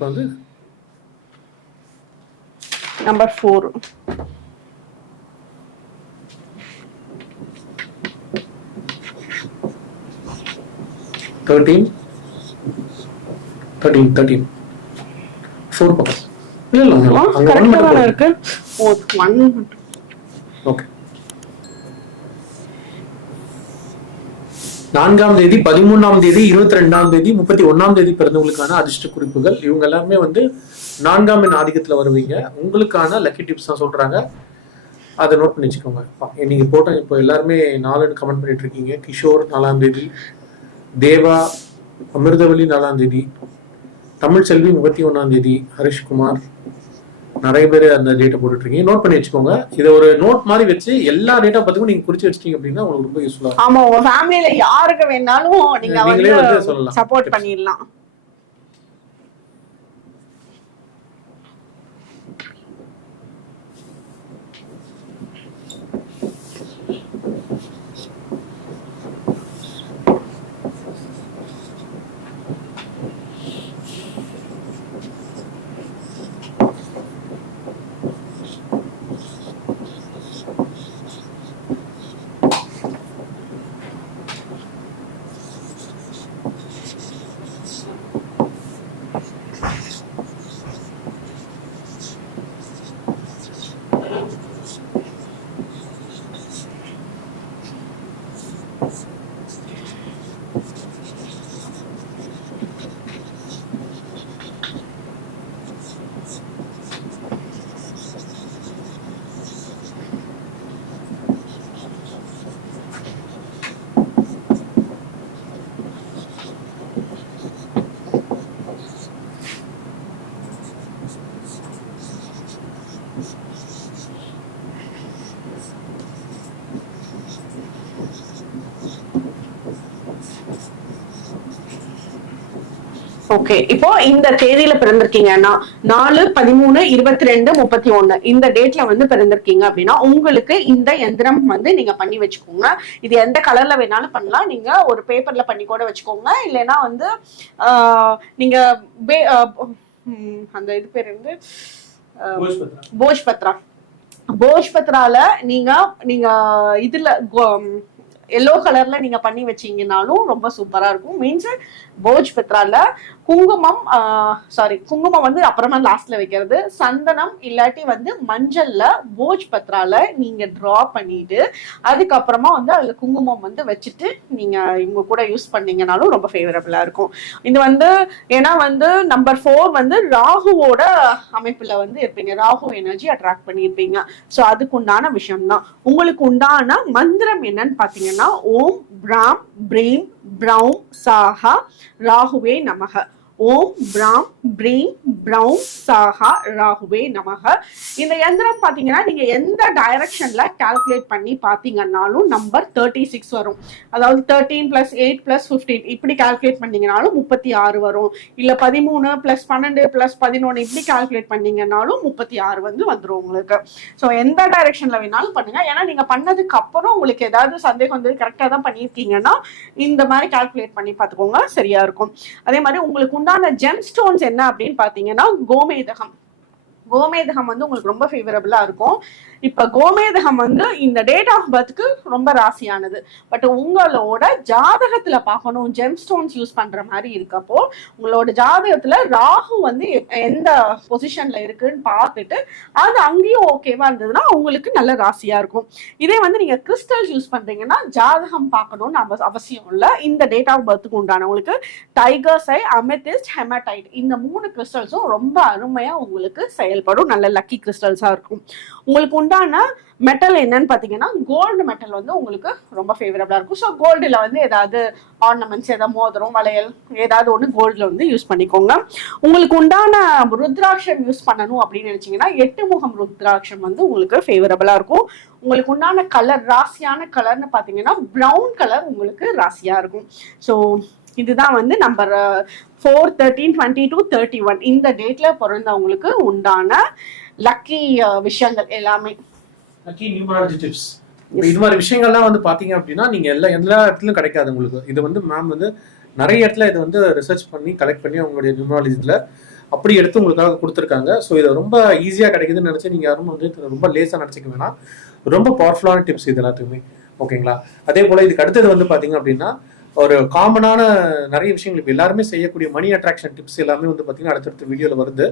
வந்து number four thirteen thirteen thirteen four பக்கம். இல்லை இல்லை இருக்கு? ஒன் ஓகே நான்காம் தேதி பதிமூணாம் தேதி இருபத்தி ரெண்டாம் தேதி முப்பத்தி ஒன்னாம் தேதி பிறந்தவங்களுக்கான அதிர்ஷ்ட குறிப்புகள் இவங்க எல்லாருமே வந்து நான்காம் எண் ஆதிக்கத்துல வருவீங்க. உங்களுக்கான லக்கி டிப்ஸ் தான் சொல்றாங்க. அதை நோட் பண்ணி வச்சுக்கோங்க. நீங்க போட்ட இப்போ எல்லாருமே நாலுன்னு கமெண்ட் பண்ணிட்டு இருக்கீங்க. கிஷோர் நாலாம் தேதி தேவா அமிர்தவல்லி நாலாம் தேதி தமிழ் செல்வி முப்பத்தி ஒன்னாம் தேதி ஹரிஷ்குமார் நிறைய பேர் அந்த டேட்டை போட்டுட்டு இருக்கீங்க நோட் பண்ணி வச்சுக்கோங்க. இதை ஒரு நோட் மாதிரி வச்சு எல்லா டேட்டா பத்தியும் நீங்க குறிச்சு வச்சிட்டீங்க அப்படின்னா உங்களுக்கு ரொம்ப யூஸ்ஃபுல்லா ஆமா உங்க ஃபேமிலில யாருக்கு வேணாலும் நீங்க வந்து. சப்போர்ட் பண்ணிடலாம். ஓகே இப்போ இந்த தேதியில பிறந்திருக்கீங்கன்னா நாலு பதிமூணு இருபத்தி ரெண்டு முப்பத்தி ஒண்ணு இந்த டேட்ல வந்து பிறந்திருக்கீங்க அப்படின்னா உங்களுக்கு இந்த எந்திரம் வந்து நீங்க பண்ணி வச்சுக்கோங்க. இது எந்த கலர்ல வேணாலும் பண்ணலாம். நீங்க ஒரு பேப்பர்ல பண்ணி கூட வச்சுக்கோங்க. இல்லைன்னா வந்து நீங்க அந்த இது பேர் வந்து போஜ் பத்ரா போஜ் பத்ரால நீங்க நீங்க இதுல எல்லோ கலர்ல நீங்க பண்ணி வச்சீங்கனாலும் ரொம்ப சூப்பரா இருக்கும். மீன்ஸ் போஜ் பத்ரால குங்குமம் சாரி குங்குமம் வந்து அப்புறமா லாஸ்ட்ல வைக்கிறது. சந்தனம் இல்லாட்டி வந்து மஞ்சள்ல போஜ் பத்ரால நீங்க டிரா பண்ணிட்டு அதுக்கப்புறமா வந்து அதுல குங்குமம் வந்து வச்சுட்டு நீங்க இவங்க கூட யூஸ் பண்ணீங்கனாலும் ரொம்ப ஃபேவரபிளா இருக்கும். இது வந்து ஏன்னா வந்து நம்பர் ஃபோர் வந்து ராகுவோட அமைப்புல வந்து இருப்பீங்க. ராகு எனர்ஜி அட்ராக்ட் பண்ணியிருப்பீங்க. ஸோ அதுக்கு உண்டான விஷயம் தான் உங்களுக்கு உண்டான மந்திரம் என்னன்னு பார்த்தீங்கன்னா ஓம் பிராம் பிரீம் பிரௌம் சாஹா ராகுவே நமக. ஓம் பிராம் பிரீம் பிரௌம் சாஹா ராகுவே நமக. இந்த எந்திரம் பார்த்தீங்கன்னா நீங்கள் எந்த டைரக்ஷனில் கால்குலேட் பண்ணி பார்த்தீங்கன்னாலும் நம்பர் தேர்ட்டி சிக்ஸ் வரும். அதாவது thirteen plus eight plus fifteen இப்படி கால்குலேட் பண்ணீங்கனாலும் முப்பத்தி ஆறு வரும். இல்லை பதிமூணு ப்ளஸ் பன்னெண்டு ப்ளஸ் பதினொன்று இப்படி கால்குலேட் பண்ணீங்கன்னாலும் முப்பத்தி ஆறு வந்து வந்துடும் உங்களுக்கு. ஸோ எந்த டைரக்ஷனில் வேணாலும் பண்ணுங்கள் ஏன்னா நீங்கள் பண்ணதுக்கு அப்புறம் உங்களுக்கு ஏதாவது சந்தேகம் வந்து கரெக்டாக தான் பண்ணியிருக்கீங்கன்னா இந்த மாதிரி கால்குலேட் பண்ணி பார்த்துக்கோங்க சரியாக இருக்கும். அதே மாதிரி உங்களுக்கு உண்டான ஜெம் ஸ்டோன்ஸ் என்ன அப்படின்னு பார்த்தீங்கன்னா கோமேதகம். கோமேதகம் வந்து உங்களுக்கு ரொம்ப ஃபேவரபிளா இருக்கும். இப்ப கோமேதகம் வந்து இந்த டேட் ஆஃப் பர்த்க்கு ரொம்ப ராசியானது. பட் உங்களோட ஜாதகத்துல பார்க்கணும். ஜெம் ஸ்டோன்ஸ் யூஸ் பண்ற மாதிரி இருக்கப்போ உங்களோட ஜாதகத்துல ராகு வந்து எந்த பொசிஷன்ல இருக்குன்னு பார்த்துட்டு அது அங்கேயும் ஓகேவா இருந்ததுன்னா உங்களுக்கு நல்ல ராசியா இருக்கும். இதே வந்து நீங்க கிறிஸ்டல்ஸ் யூஸ் பண்றீங்கன்னா ஜாதகம் பார்க்கணும்னு அவ- அவசியம் இல்லை. இந்த டேட் ஆஃப் பர்த்துக்கு உண்டானவங்களுக்கு டைகர் சை அமெத்திஸ்ட் ஹெமடைட் இந்த மூணு கிறிஸ்டல்ஸும் ரொம்ப அருமையா உங்களுக்கு செயல் செயல்படும். நல்ல லக்கி கிறிஸ்டல்ஸாக இருக்கும். உங்களுக்கு உண்டான மெட்டல் என்னன்னு பார்த்தீங்கன்னா கோல்டு மெட்டல் வந்து உங்களுக்கு ரொம்ப ஃபேவரபிளாக இருக்கும். ஸோ கோல்டில் வந்து ஏதாவது ஆர்னமெண்ட்ஸ் ஏதாவது மோதிரம் வளையல் ஏதாவது ஒன்று கோல்டில் வந்து யூஸ் பண்ணிக்கோங்க. உங்களுக்கு உண்டான ருத்ராட்சம் யூஸ் பண்ணணும் அப்படின்னு நினச்சிங்கன்னா எட்டு முகம் ருத்ராட்சம் வந்து உங்களுக்கு ஃபேவரபிளாக இருக்கும். உங்களுக்கு உண்டான கலர் ராசியான கலர்னு பார்த்தீங்கன்னா ப்ரௌன் கலர் உங்களுக்கு ராசியாக இருக்கும். ஸோ இதுதான் வந்து number four thirteen twenty two thirty one இந்த டேட்ல பிறந்தவங்களுக்கு உண்டான லக்கி விஷயங்கள் எல்லாமே. லக்கி நியூமராலஜி டிப்ஸ் இது மாதிரி விஷயங்கள்லாம் வந்து பாத்தீங்க அப்படின்னா நீங்க எல்லா எல்லா இடத்துலயும் கிடைக்காது உங்களுக்கு. இது வந்து மேம் வந்து நிறைய இடத்துல இதை வந்து ரிசர்ச் பண்ணி கலெக்ட் பண்ணி அவங்களுடைய நியூமராலஜியில் அப்படி எடுத்து உங்களுக்காக கொடுத்துருக்காங்க. ஸோ இது ரொம்ப ஈஸியாக கிடைக்குதுன்னு நினச்சி நீங்கள் யாரும் வந்து ரொம்ப லேஸாக நினச்சிக்க வேணாம். ரொம்ப பவர்ஃபுல்லான டிப்ஸ் இது எல்லாத்துக்குமே. ஓகேங்களா அதே போல் இதுக்கு அடுத்தது வந்து பார்த்தீங்க அப்படின்னா ஒரு காமனான நிறைய விஷயங்கள். இப்போ எல்லாருமே செய்யக்கூடிய மணி அட்ராக்ஷன் டிப்ஸ் எல்லாமே வந்து பார்த்தீங்கன்னா அடுத்தடுத்த வீடியோவில் வருது.